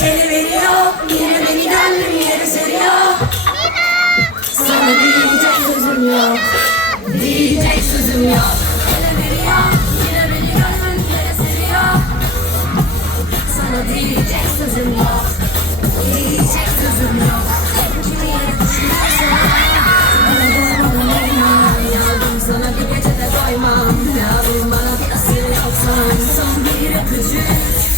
Teli veriyor, yine beni gönlüm yere seriyor. Sana diyecek sözüm yok, diyecek sözüm yok. Teli veriyor, yine beni gönlüm yere seriyor. Sana diyecek sözüm yok, diyecek sözüm yok. Kimi yere düşünürsen, bana doymam, yavrum sana bir gecede doymam. Yavrum bana bir asil yapsan, son bir öpücük.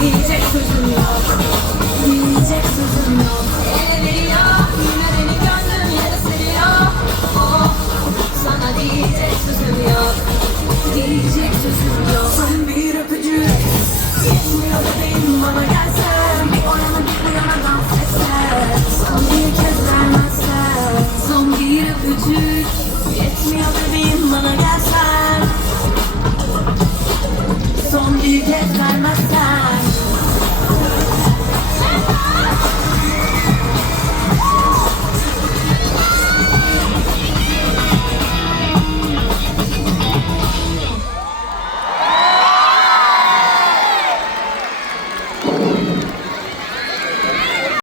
diyecek sözüm yok. Diyecek sözüm yok. Ele veriyor yine beni seviyor Oh sana diyecek sözüm yok. Diyecek sözüm yok. Son bir öpücük. Yetmiyor bana gelsen. Bir o bir bu yana Son bir kez vermezsen. Son bir öpücük. Yetmiyor bebeğim bana gelsen. Son bir kez vermezsen